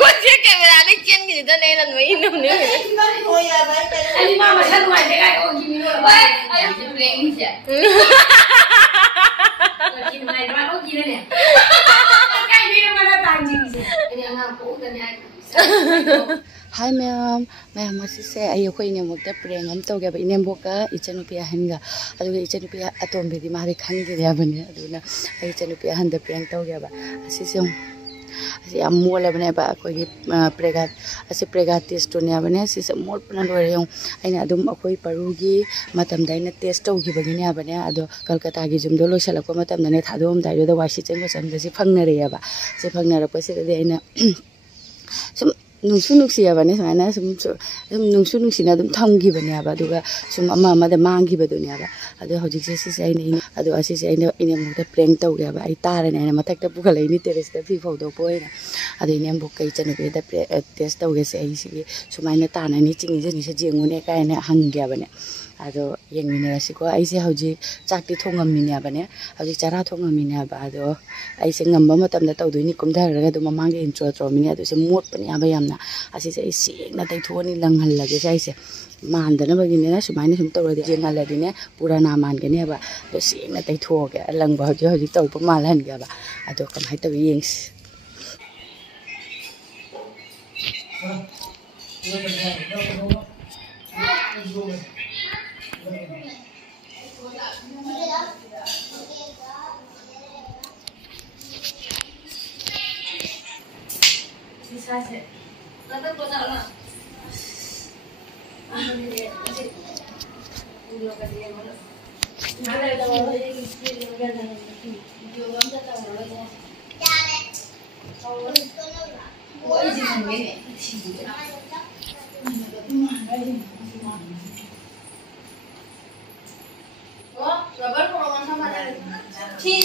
Con chiếc camera đi trên cái gì cho nên là mấy nằm nữa. Anh mà sao ngoài thế này có gì nữa? Anh chụp lên đi chứ. Chụp này nó có gì nữa nè. Cái video mà nó tàn gì chứ? Anh em làm cũ cái này. Hi ma'am, ma'am masise ayo ko ine mo ta prank am to ga ba ine boka ichanupi hanga adu ichanupi atom be di mari khang ge ya bane aduna ai ichanupi handa prank to ga ba asise asi ammola bane ba ko gi prega asi prega test to ne bane asi mol pna do re aina adum akoi parugi matam dai na test to gi bagi ne bane ado kolkata gi jum do lo sala ko matam ne thadom dai do wasi chen ko sam si phangna re ya ba se phangna ra pase de aina sum nungsu nungsiya bane samana sum nungsu nungsina dum thamgi bane aba duga sum ama da mangi baduni aba ado hojik se se ine ado asi se ine mo da prank to ga ba ai tare ne matak ta puka leini terrace da fi photo poina ado ine mo kai chane be da test to ga se ai si sumaina ta na ni chingi je ni se jengune kai ne hangya bane ado yengmine siko ai se hoji chakti thongamine bane hoji chara thongamine ba ado ai se ngamba matam da tawdoi ni kumdar ga do mamang ge intro tro mine ado se mot pani aba yamna asi se si na tai thoni langhal lage sai se mandana bagine na sumaini sum tawra de jengal ladine purana man ge ne ba do si na tai tho ge langba hoji hoji taw pa mal han ga ba ado kamai taw yengs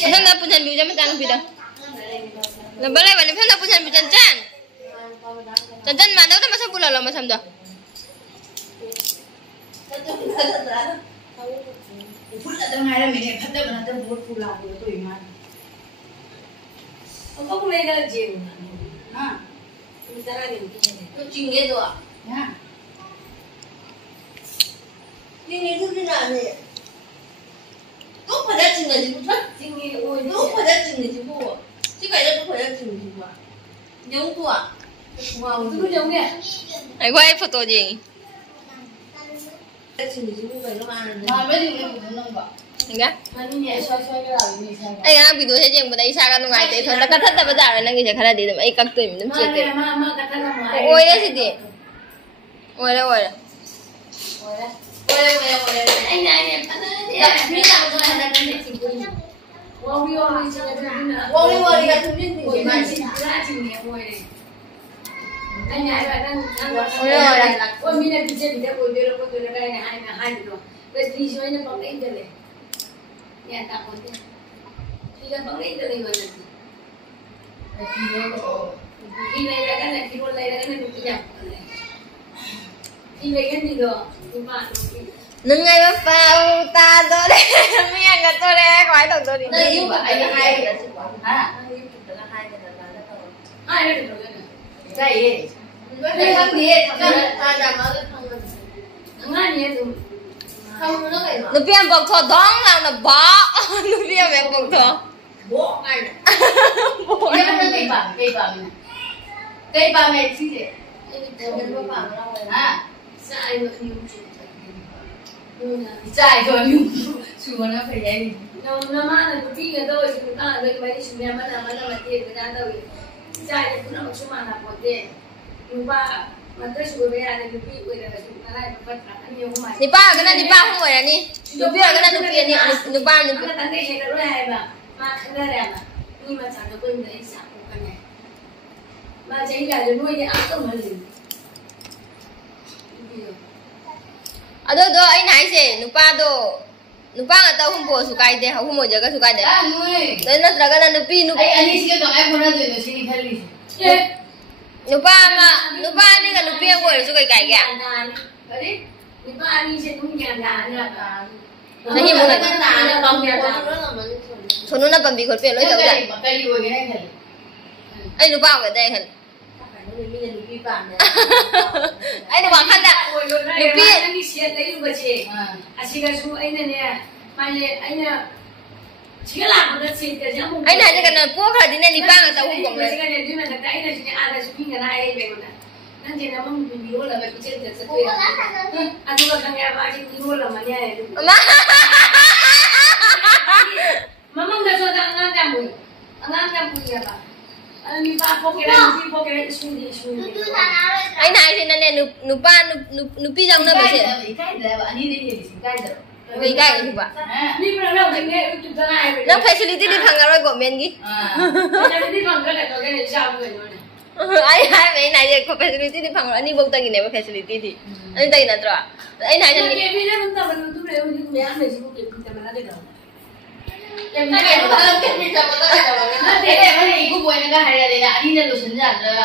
Anh đã punya biu jam tan biu dah. Lepas lewat ni, anh punya biu jantan. Jantan mana? Kita masa pulang lah macam dah. Pulang dah ngai dah mene, pada mana dah buat pulang tu iman. Apa pulang dah jauh? Ha? Kita lagi ni. Tu cingge tu ah. Ya. Cingge tu di mana? Tu pada cingge je bukan? Cingge, oh tu pada cingge je bukan. Cingge ada tu pada cingge je bukan. Jauh tu ah. Wow, tu jauh ni. Ai quay photo gì? Enggak? Ai ang video sa jeng bada isa ka nung ay tay thon nakatat na bazar nang isa khala di dum ay kag tuim dum chete. Oy ra si di. Oy ra. Oy. Ai na ni pana. Ya, ni na ko na na ni si bui. Wali ka tumin ni ma si ra chi ni oy. Anh nhảy vào đang ôi mình là bây giờ mình đã bồi đưa nó cái này hai rồi cái gì cho anh bằng lấy được này nhà tạm ổn định thì là bằng lấy được này rồi khi này là cái này khi còn này là cái này mình nhập khi này cái gì rồi nhưng mà nung ngay mà phao ta tôi đấy miệng là tôi đấy quái tổng tôi đi đây nhưng mà anh là hai là hả hai là được rồi đây cái thằng gì ta làm ở cái thằng ngay như thế không nó cái nó biến bọc thọ đóng là nó bỏ nó biến bọc thọ bố ngay bố cái nó cây bà này chứ gì hả sai rồi nhung sai rồi nhung chùa nó phải vậy nó má là cái cái tôi chúng ta là cái mấy chúng em mà tiền người ta đâu sai thì cũng là một số mà làm một tiền nhưng mà tôi chùa về là cái bây giờ là chúng ta lại bắt anh nhiều mà nipa cái này nipa không phải là ni nipa cái này nipa ni nipa nó cái tánh này nó là mà không ra đẹp mà nhưng mà chẳng được quên đấy sạc của cái này mà chính là cái nuôi cái áo tôm mà gì ado do ai nai se nupa nga tao không bổ sukai de không một giờ cái sukai de đấy nó là cái nupi nupi anh đi cái đó em muốn nói gì nữa xin đi nupa ni cái nupi ang gọi sukai cái kìa nupa anh đi sẽ đúng nhà là Nahimo na. Là bông nhà là 손 누나 밤비 걸 빼. 로이 더다. cái gì cái này Ai nu bao cái đây hả? Ai nu bao khăn đã. Nupi ni siya lấy được gì? Asiga su anh này nè, mà nè anh nè, chỉ làm một cái cái gì không? Ai này cái này bố khá đi này đi bao tao không cái này đi mà cái này chỉ là su kinh cái này vậy mà. Nên chỉ là mong mình hiểu là cái chuyện thật sự thôi. Anh nói thằng em anh chỉ hiểu là mà nha. Mà mong là sao thằng anh làm gì? Anh làm gì vậy? Anh ba phố cái này xuống đi. Ai này thì này nu ba nu pi jang na ba se. cái này là anh đi gì cái đó Vì cái gì ba? Ni pernah nak dengar itu tanah air. Na facility di phang rồi go men gi. Jadi di bangga lah kalau ni jauh ni. Ai mấy này có facility di phang rồi anh bông tay cái này có facility thì. Anh tay nào rồi? Anh này Jadi dia bila benda benda tu boleh untuk dia ambil semua kita mana ada dah. cái này nó là cái gì sao mà nó là cái này cái này cũng quên cái hay là để là đi lên rồi sinh ra rồi.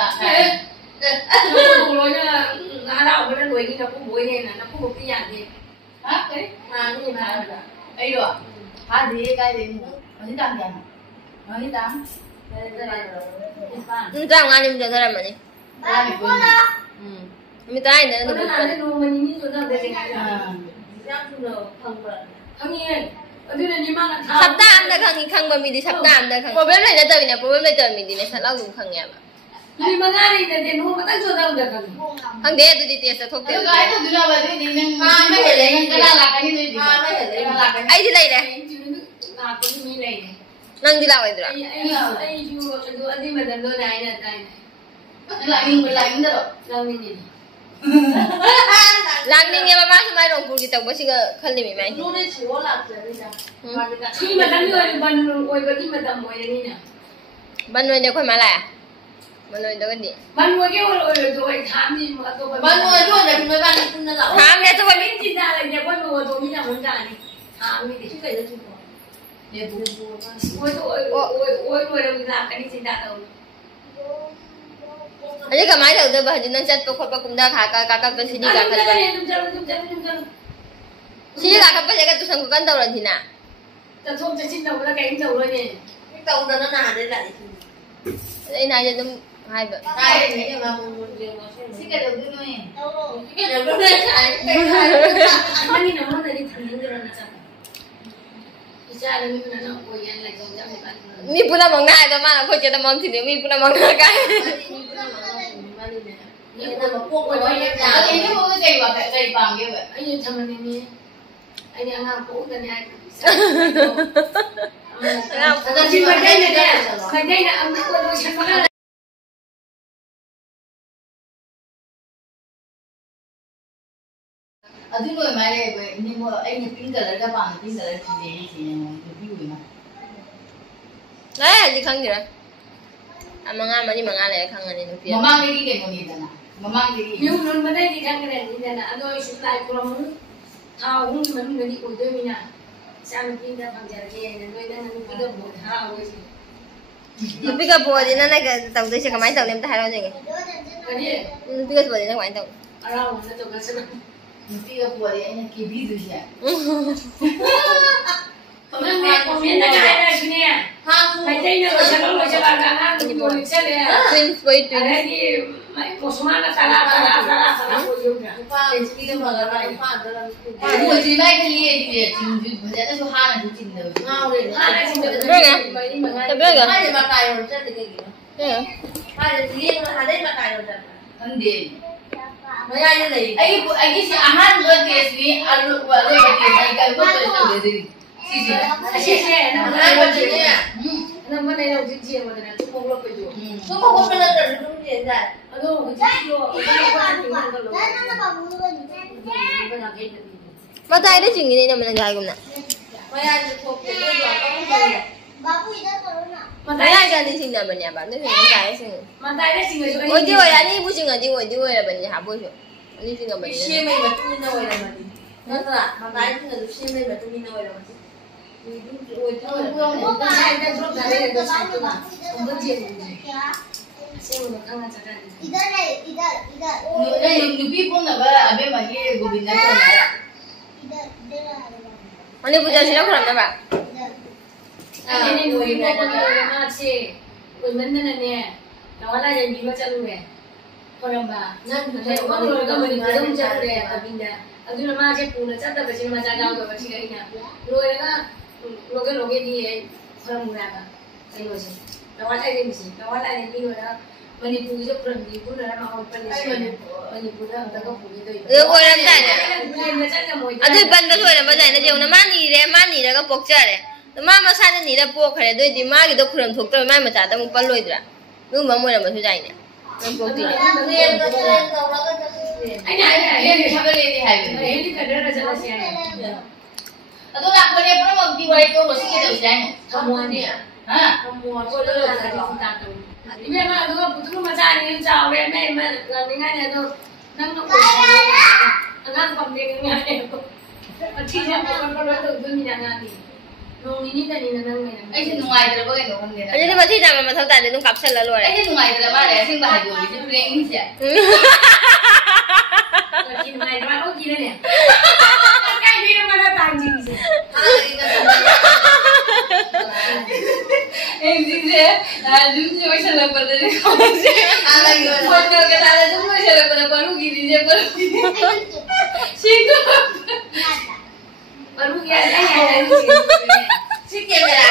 Kalau ni ada orang luar ni nak pun boleh ni nak pun boleh yang ni. Hả cái Ni mana? ấy rồi hả thì cái gì mà chúng ta làm nói chúng ta Enggak ngani udah salah mana? Minta ini Kalau ada rumah ni tu nak ada dengan. yang tu lo không rồi Kami ni, ada ni mana? sabda anda kang kang ba midi sabda anda kang. Problem này là tao này problem này tao midi này sao cũng kang ya ba. Ni mana ni dia rumah tak jauh dah dah kami. Kang dia tu di tiasa thok cái dia. cái tu dulu apa tu di nang mấy cái đấy cái là cái gì đi mấy cái đấy là cái Ai di lai dah. Nak pun ni lain. Nang di lawa itu. Ai ju adi madan do lain ada ni. là những cái lạnh đó Lang ni. Lang ni ya mama semai rong pul kita basi ke khali mi mai. luôn đi chúa là cái gì đó Ni madan ni ban oi bagi madan oi ni na. Ban noi dia khoi mala. Ban noi đó cái gì? Ban oi ke oi oi tham ni ma to ban. bao nhiêu rồi là chúng mới ban cũng là lẩu Tham dia tu ban. Ni cinta lah dia ban oi to ni na mun da ni. Tham ni chứ cái đó chúng nó để bù oi to oi dah nak ni cinta tau. Aje kamai tau ba hajin chat pa khot pa kumda kha ka pa sini ka kha pa. Jalan. Sini ka pa jaga tu sang kan tau ran thina. Ta thong cha chin đâu la kai đâu rồi nè. cái tàu đó nó nà đây lại Ai nai je dum hai ba. đây thế nhưng mà một điều nó sẽ cái đầu tư này cái đầu tư này Mani na mo na ni thang ni ron cha. Isa la mi na na ko yan la jong jam ban. Mi pula mang nai ba ma khoi che ta mang thini mi pula mang na kai. nhưng mà quốc rồi bây giờ cái này nó cái cây vàng như vậy Ai cha man ni. Ai ang ang ko ta ni ai. Ta chi ma dai na. Ka dai na ang ko ro cha ma. ở dưới người mà đây vậy nhưng mà anh nhập pin giờ các bạn pin giờ thì pin người mà Lai aje khang dira. Amanga mani manga le khang ani nu pia. mà mang cái gì mà mang cái gì Miu non ma dai di kan kren ni na ado su lai ko mo. Thao hun man ni ko de mi na. Sa mi pin da phang ja ke na noi na ni pi ga bo tha o si. Nu pi ka bo di na ka tau de se ka mai tau nem ta hai ro je. Ka ni Nu pi ka bo di na mai tau. ara mo na to ka sa. pin cái bùa thì anh kia biết rồi chứ Nang ni ko mi na ai na si ni. Mai dai na sa lo sa la na ni bo ni se le. Twins boy twins. Ada di ko suma na tala ko yu na. pin mà là này bùa thì đây cái gì thì chỉnh bùa thì nó hai là chỉnh chỉnh được ngao đấy Ada si de. Ta bia ga. hai mà cài rồi chắc thì cái gì Ya. hai là riêng hai đấy mà cài rồi chắc anh đi mấy ai như này anh cái gì ăn rồi cái gì ăn rồi cái gì cái có cái gì đấy Si si na hai ma mà chỉnh nhá na ma na lo ji ma na chu ko lo ko yu. chúng không có cái là đúng tiền ra Ado ji lo ko na ko lo. Ma tai de jing ni na ma na jai gum na. mấy ai thuộc cái gì đó có cái Ma Dai dai ga ni sing na ba nya ba. Ni sing ka sing. ma dai de sing jo. Oi ji wa ya ni bu sing ga ji wa ji wa ba ni ha bo shu. Ni sing ga ba cái ni. xe mày mà tôi đâu rồi mà đi nó là mà cái là xe mày mà tôi đâu rồi mà ôi tôi Mo ta sai da drop da le do sa to. Mo ji ni. Se mo ka na cha da. đây nhiều people cũng là ở bên mà kia của mình đang còn lại Ani bu ja sila khram na ba. Ini mui mau pergi macet, mana nene, awalnya jadi macam tu eh, orang bah, orang orang kan mesti belum macam tu eh, tapi dah, aduh nama macam pun, cakap macam macam jauh tu macam ni nak, loge ni orang murah bah, ini macam, awalnya ini mesti, awalnya ini orang Manipur je perang ni pun orang mahu pergi Manipur dah tak kau pergi tu. Orang dah ni. Aduh bandar tu orang macam ni je, orang mani dah kau pokca le. Mama sana ni dah pok hari tu di mana kita kurang thok tu, mama macam tu mumpal loi dah. Lu mamu dah macam ni. Pok tu. Ini siapa ni hai? Ini kadang ada jalan siapa. Aduh nak kau ni pernah mesti buat itu mesti kita ujian. Semua ni. Semua kau dah ada kita tu. Ini mana tu betul macam ni jauh ni, dengan ni tu, nampak anak pembeli ni tu, macam mana tu ni jangan ni, nong ini tadi nang ni. Aje nungai dah bagai nong ni. Aje tu macam mana macam tadi tu kapsel lalu ada. Aje nungai dah mana? Sing bahaya tu, itu pering ni je. Lagi nungai dah mana? Oh gila ni. Kan dia mana tanjing je. Sing je, jumpa macam apa tadi kau je. Foto kita ada jumpa macam apa baru gini je baru. Sing tu. Baru dia ada ni. Sing kamera.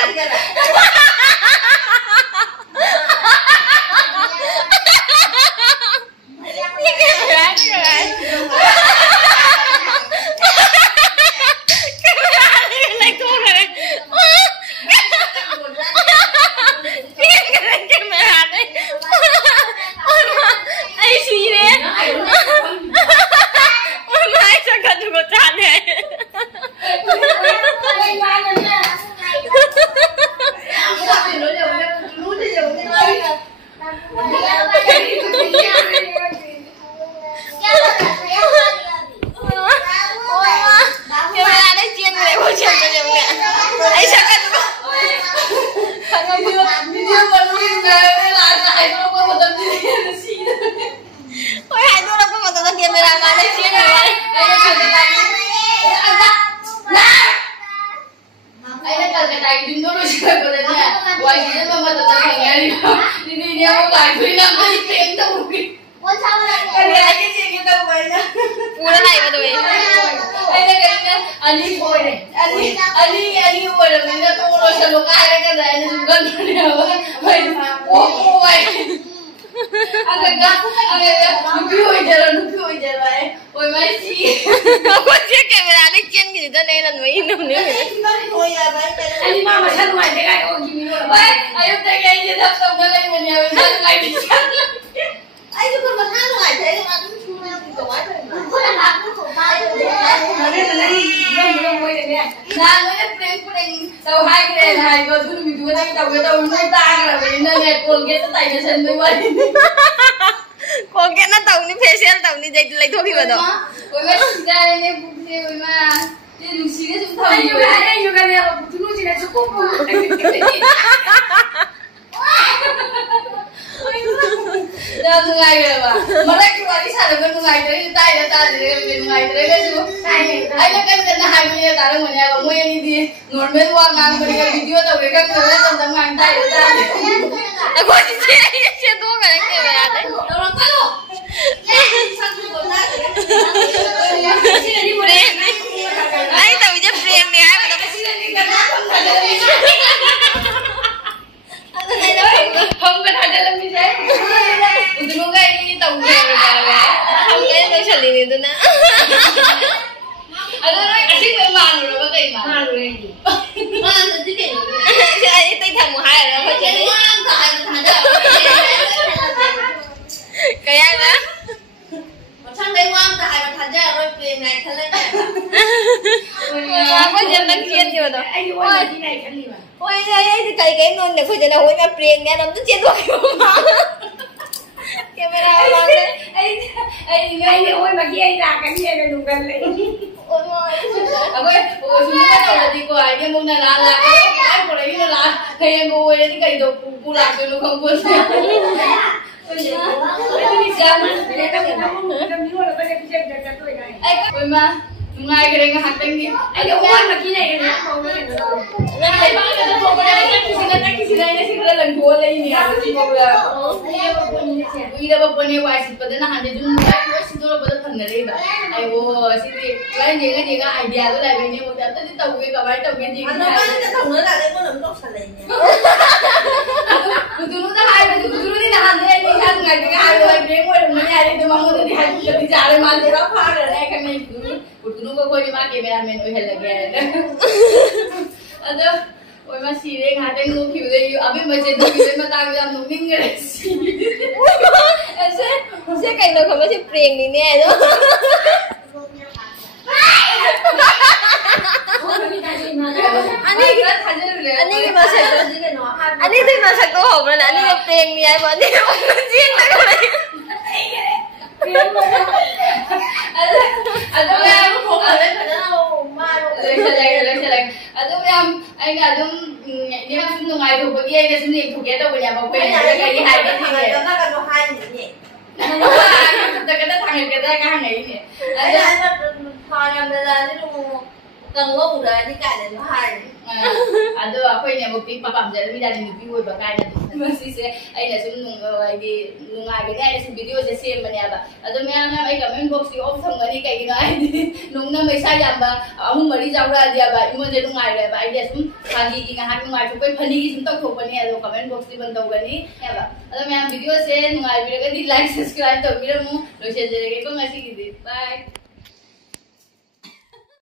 nungai kere nga hateng ni ai yo wan ma kinai kere na ai ba ka to ko na kisina ina sikra lang ko lai ni a si ko la ira ba pone wa si pa na hande dun ba ko si do ba phan na re ba ai wo si ni ga idea ko lai ni mo ta ta ta we ka ba ta we ni ana ba ta thong na la le mo nam tok sa lai ni ku na hai ba ku ni na hande ni ha ngai ga ai wa ni mo mo ni ai ni ma mo ni ha ku ti ja re ma le ba pha ra ne ka nei ku ko ko ni ma ke mera men o hel lage ado oi ma si re nga teng no khiu le yu abi ma je do ki ma ta ga no ning re si se kai no khama se preng ni ne do ani ki masak to ho bra na ani ka preng ni ai ba ni ka jin na ko lai ado ya mo ko ka le na ma le sa lai ado ya ai ga dum ni ma sum ngai ko ba ye ga sum ni ko ge to ba ya ba ko ni ga ga hai ga ti ne na ka do hai ni ta ka ta thang ga ta ga ngai ni ai ai ma tha ya me la ni lu cần ngô rồi đi cài đến hai ado akhoi ne mo pi pa pam ja mi da ni pi wo ba kai na ma si se ai na sum nung ai di nunga ga ga sum video se sem ma ne ba ado me ai comment box ki off thong ni kai ki no ai di nung na mai sa ya ba amu mari jaw ra dia ba imo je nungai re ba ai dia sum khagi ki nga ha nungai chu koi phani ki sum tak thok pa ni ado comment box ki ban dau ga ni ya ba ado me video se nungai bi ga di like subscribe to bi ra mu lo se je ge ko ma si ki di bye